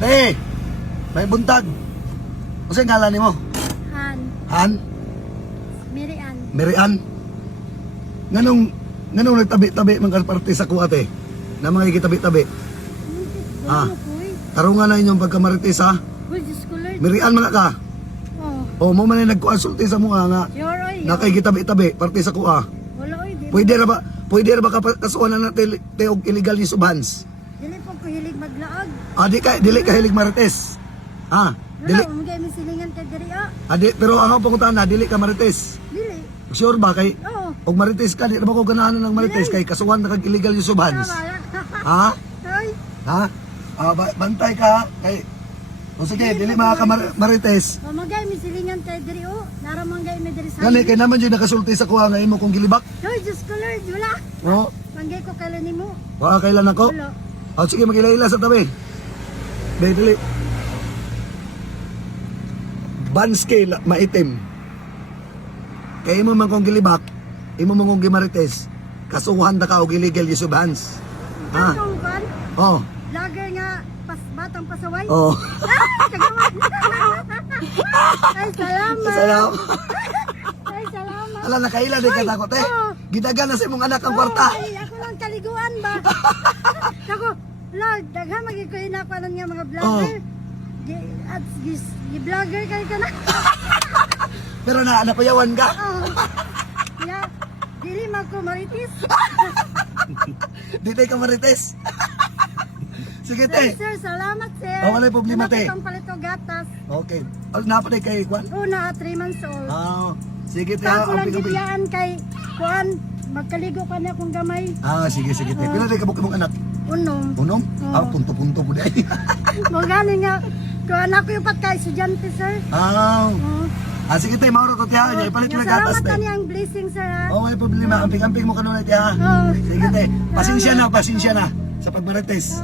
Te, may buntag. O sa'yo ngalan mo? Han. Han? Mirian. Mirian? Nganong nagtabi-tabi mga parte sa kuha, te? Na mga ikitabi-tabi. Ah. Tarungan na inyong pagkamarites, ha? Uy, Diyos ko, Lord. Mirian mga ka. Oh. O, mo man nagkuansulti sa mga nga. Sure, oy. Nakikitabi-tabi, parte sa kuha. Wala, oy. Pwede ra ba kasuhan na te og illegal ni subhans? Dili po ko hilig maglaag. Dili ka hilig marites. Ha? Dili. Wala, umagay may silingan kay diri, ah. Pero ang panguntahan na, dili ka marites. Dili. Sure ba kay Oo. og marites ka, di na ba ko ganahan ng marites kay kasuhan na kag illegal ni subhans? Ha? Ay. Ha? Bantay ka kay o sige, dili mga ka marites. Umagay may silingan kay diri, oh. Naramangay may diri sa. Kani kay naman jud nakasulti sa kuha nga imo kung gilibak. Uy, Diyos ko, Lord. Wala. O, Manggay ko kailan nimo. wa kailan ako? Wala. O sige, magila-ila sa tabi. Dili. Ban scale, maitim. Kaya imo man kong gilibak, imo man kong gimarites, kasuhan na ka og illegal use of hands. Ha? Ikaw kan? Oh. Lager nga batang pasaway. Oh. Kagaman. Ay, salamat. Salamat. Ay, salamat. Ala nakaila di ka takot eh. Oo. Gidagan na sa imong anak ang kwarta. Ay, ako lang kaliguan ba? Ako, Lord, daghan magikoy na ako nga mga vlogger. At gi-vlogger kay ka na. Pero napayawan ka. Oh. Ya, dili man ko maritis. Di tayo ka marites. Sige Sir, te. sir, salamat sir. Oh, walay problema, te. Itong palit ko gatas. Okay. Napaday kay Kwan? Una, 3 months old. Sige te. Tako lang Uping-uping. gibiyaan kay Kuan. Magkaligo ka na akong gamay. Sige te. Pila day kabuk imong anak? Unom. Unom? Oo. Punto-punto po day. Mo gani nga. Kuan ako yung patay estudyante sir. Sige te, mauro to tiya. Ipalit mo na gatas Salamat te. tani ang blessing sir ha. May problema. Amping-amping mo kanunay tiya. Oh. Sige te. Pasensya na. Sa pagmarites.